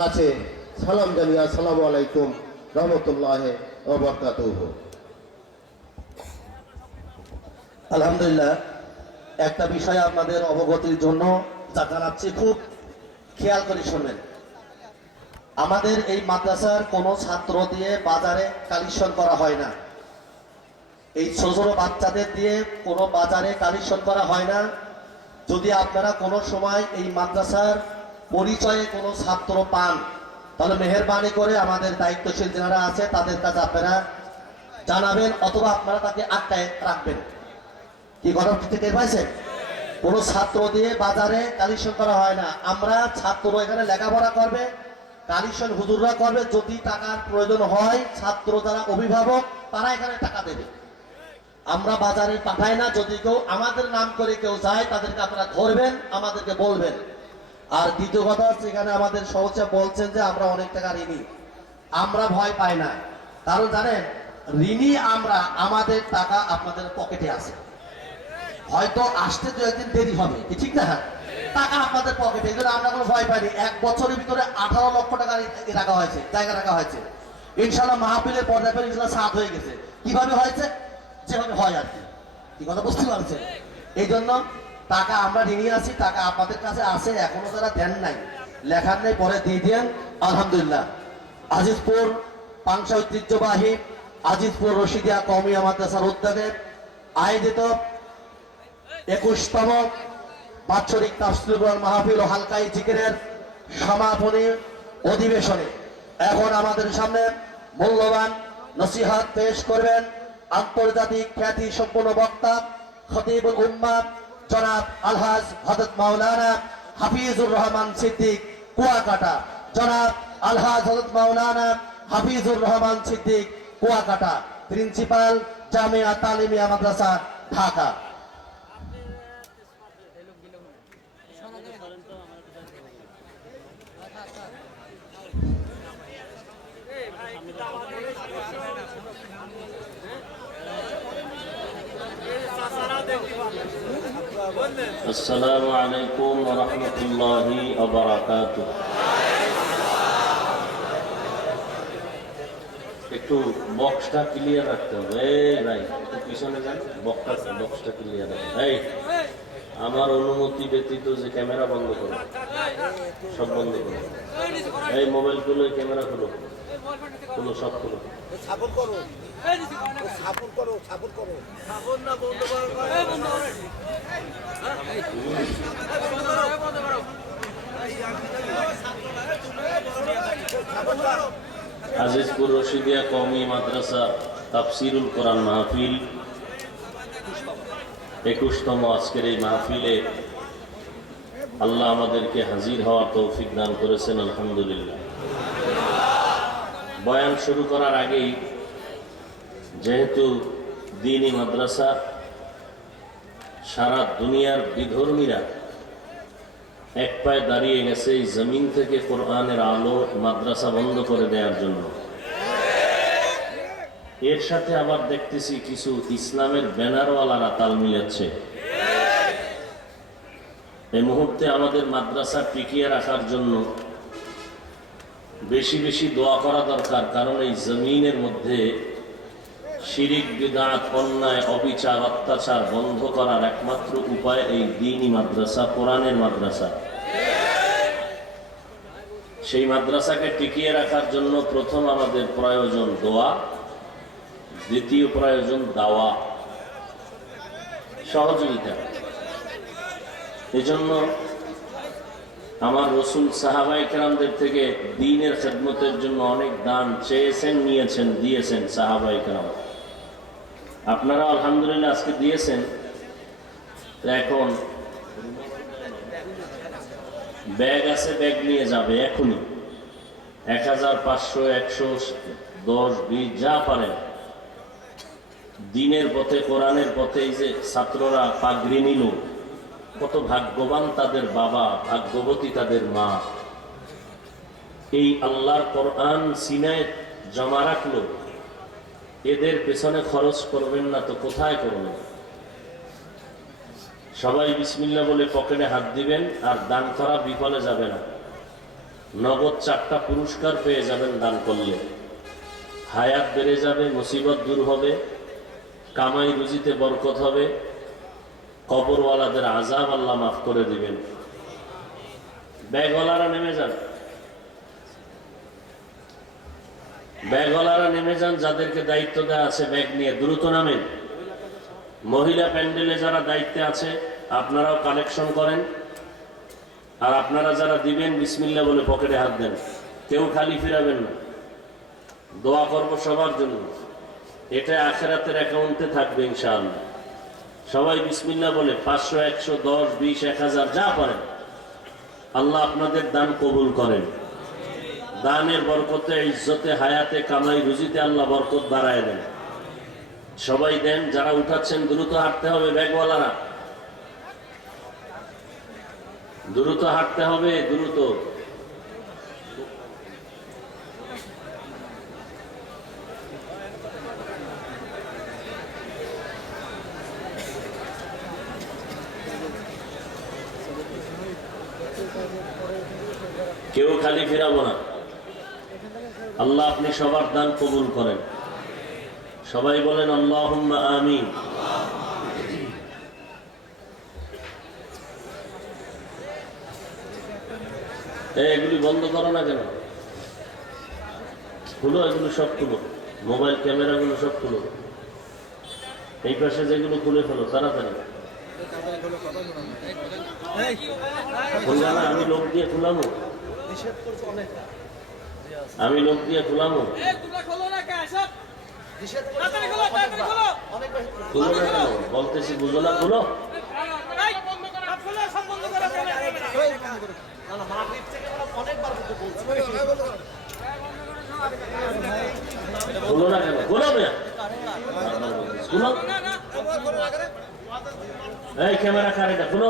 কাছে সালাম জানিয়ে আসসালামু আলাইকুম রহমতুল্লাহ ওয়া বারাকাতুহু। আলহামদুলিল্লাহ, একটা বিষয় আপনাদের অবগতির জন্য যা জানাচ্ছি, খুব খেয়াল করে শুনবেন। আমাদের এই মাদ্রাসার কোনো ছাত্র দিয়ে বাজারে কালেকশন করা হয় না। এই ছোট ছোট বাচ্চাদের দিয়ে কোনো বাজারে কালেকশন করা হয় না। যদি আপনারা কোনো সময় এই মাদ্রাসার পরিচয়ে কোনো ছাত্র পান, তাহলে মেহেরবানি করে আমাদের দায়িত্বশীল যারা আছে তাদের কাছে আপনারা জানাবেন, অথবা আপনারা তাকে আটকায় রাখবেন। কি কথা টের পাইছেন? কোনো ছাত্র দিয়ে বাজারে কালেকশন করা হয় না। আমরা ছাত্র এখানে লেখাপড়া করবে, কালেকশন হুজুররা করবে। যদি টাকার প্রয়োজন হয়, ছাত্র যারা অভিভাবক তারা এখানে টাকা দেবে। আমরা বাজারে পাঠাই না। যদি কেউ আমাদের নাম করে কেউ যায়, তাদেরকে আপনারা ধরবেন, আমাদেরকে বলবেন। আর দ্বিতীয় কথা হচ্ছে, এখানে আমাদের সহজে বলছেন যে আমরা অনেক টাকা ঋণী। আমরা ভয় পাই না, কারণ জানেন ঋণী আমরা, আমাদের টাকা আপনাদের পকেটে আছে। হয়তো আসতে দু একদিন দেরি হবে, ঠিক না? টাকা আপনাদের পকেটে, এই জন্য আমরা কোনো ভয় পাইনি। 1 বছরের ভিতরে 18 লক্ষ টাকা রাখা হয়েছে, জায়গা রাখা হয়েছে। ইনশাল্লাহ মাহফিলের পর্যায়ে ইনশাল্লাহ 7 হয়ে গেছে। কিভাবে হয়েছে? যেভাবে হয় আর কি। কি কথা বুঝতে পারছেন? এই জন্য টাকা আমরা ঋণী আছি, টাকা আপনাদের কাছে আছে, এখনো তারা দেন নাই, লেখার নেই, পরে দিয়ে দেন। আলহামদুলিল্লাহ, আজিজপুর পাংশা ঐতিহ্যবাহী আজিজপুর রশিদিয়া কওমিয়া মাদ্রাসার উদ্যোগে আয়োজিত 21তম বাৎসরিক তাফসীরুল কোরআন মাহফিল ও হালকাই জিকিরের সমাপনী অধিবেশনে এখন আমাদের সামনে মূল্যবান নসিহত পেশ করবেন আন্তর্জাতিক খ্যাতি সম্পন্ন বক্তা খতিবুল উম্মাহ জনাব আলহাজ হযরত মাওলানা হাফিজুর রহমান সিদ্দিক কুয়াকাটা। জনাব আলহাজ হযরত মাওলানা হাফিজুর রহমান সিদ্দিক কুয়াকাটা, প্রিন্সিপাল জামিয়া তালিমিয়া মাদ্রাসা, ঢাকা। আসসালামু আলাইকুম ওয়া রাহমাতুল্লাহি ওয়া বারাকাতুহু। একটু বক্সটা ক্লিয়ার রাখতে হবে। এই ভাই একটু পিছনে যান, বক্সটা ক্লিয়ার রাখুন। এই আমার অনুমতি ব্যতীত যে ক্যামেরা বন্ধ করো, সব বন্ধ করো। এই মোবাইল খুলো, ক্যামেরা খুলো, খুলো, সব খুলো। আজিজপুর রশিদিয়া কওমি মাদ্রাসা তাফসীরুল কোরআন মাহফিল 21তম আজকের এই মাহফিলে আল্লাহ আমাদেরকে হাজির হওয়ার তৌফিক দান করেছেন, আলহামদুলিল্লাহ। বয়ান শুরু করার আগেই, যেহেতু দ্বীনি মাদ্রাসা সারা দুনিয়ার বিধর্মীরা এক পায়ে দাঁড়িয়ে গেছে এই জমিন থেকে কোরআনের আলো মাদ্রাসা বন্ধ করে দেওয়ার জন্য, এর সাথে আবার দেখতেছি কিছু ইসলামের ব্যানারওয়ালারা তাল মিলাচ্ছে। এই মুহূর্তে আমাদের মাদ্রাসা টিকিয়ে রাখার জন্য বেশি বেশি দোয়া করা দরকার, কারণ এই জমিনের মধ্যে শিরিক, বিদআত, অন্যায়, অবিচার, অত্যাচার বন্ধ করার একমাত্র উপায় এই দ্বীনি মাদ্রাসা, কোরআনের মাদ্রাসা। সেই মাদ্রাসাকে টিকিয়ে রাখার জন্য প্রথম আমাদের প্রয়োজন দোয়া, দ্বিতীয় প্রয়োজন দাওয়া, সহযোগিতা। এজন্য আমার রসুল সাহাবায়ে কেরামদের থেকে দ্বীনের খেদমতের জন্য অনেক দান চেয়েছেন, নিয়েছেন, দিয়েছেন সাহাবায়ে কেরাম। আপনারা আলহামদুলিল্লাহ আজকে দিয়েছেন। এখন ব্যাগ আছে, ব্যাগ নিয়ে যাবে এখনই। 1500, 110, 20 যা পারেন দ্বীনের পথে, কোরআনের পথে। এই যে ছাত্ররা পাগড়ি নিল, কত ভাগ্যবান তাদের বাবা, ভাগ্যবতী তাদের মা। এই আল্লাহর কোরআন সিনায় জমা রাখলো, এদের পেছনে খরচ করবেন না তো কোথায় করবেন? সবাই বিসমিল্লাহ বলে পকেটে হাত দিবেন, আর দান করা বিফলে যাবে না। নগদ 4টা পুরস্কার পেয়ে যাবেন দান করলে। হায়াত বেড়ে যাবে, মুসিবত দূর হবে, কামাই রুজিতে বরকত হবে, কবরওয়ালাদের আযাব আল্লাহ মাফ করে দিবেন। ব্যাগওয়ালারা নেমে যান, ব্যাগওয়ালারা নেমে যান, যাদেরকে দায়িত্ব দেওয়া আছে ব্যাগ নিয়ে দ্রুত নামেন। মহিলা প্যান্ডেলে যারা দায়িত্বে আছে আপনারাও কালেকশন করেন, আর আপনারা যারা দিবেন বিসমিল্লাহ বলে পকেটে হাত দেন, কেউ খালি ফিরাবেন না। দোয়া করব সবার জন্য, এটা আখিরাতের অ্যাকাউন্টে থাকবে ইনশাআল্লাহ। সবাই বিসমিল্লাহ বলে 500, 100, 10, 20, 1000 যা পারেন আল্লাহ আপনাদের দান কবুল করেন। দানের বরকতে, ইজ্জতে, হায়াতে, কামাই রুজিতে আল্লাহ বরকত বাড়ায় দেন। সবাই দেন। যারা উঠাচ্ছেন দ্রুত হাঁটতে হবে, ব্যাগওয়ালারা দ্রুত হাঁটতে হবে, দ্রুত। কেউ খালি ফিরাবো না। আল্লাহ আপনি সবার দান কবুল করেন। সবাই বলেন আল্লাহুম্মা আমিন। এগুলি বন্ধ করো না কেন? খুলো, এগুলো সব খুলো, মোবাইল ক্যামেরাগুলো সব খুলো। এই পাশে যেগুলো খুলে ফেলো তাড়াতাড়ি। আমি লোক দিয়ে খুলামো, আমি লোক দিয়ে খুলামো। খুলো না কেন বলতেছি, বুঝো না? খুলো, খুলো না কেন? খুলো না, খুলো। এই ক্যামেরা কার এটা? খুলো।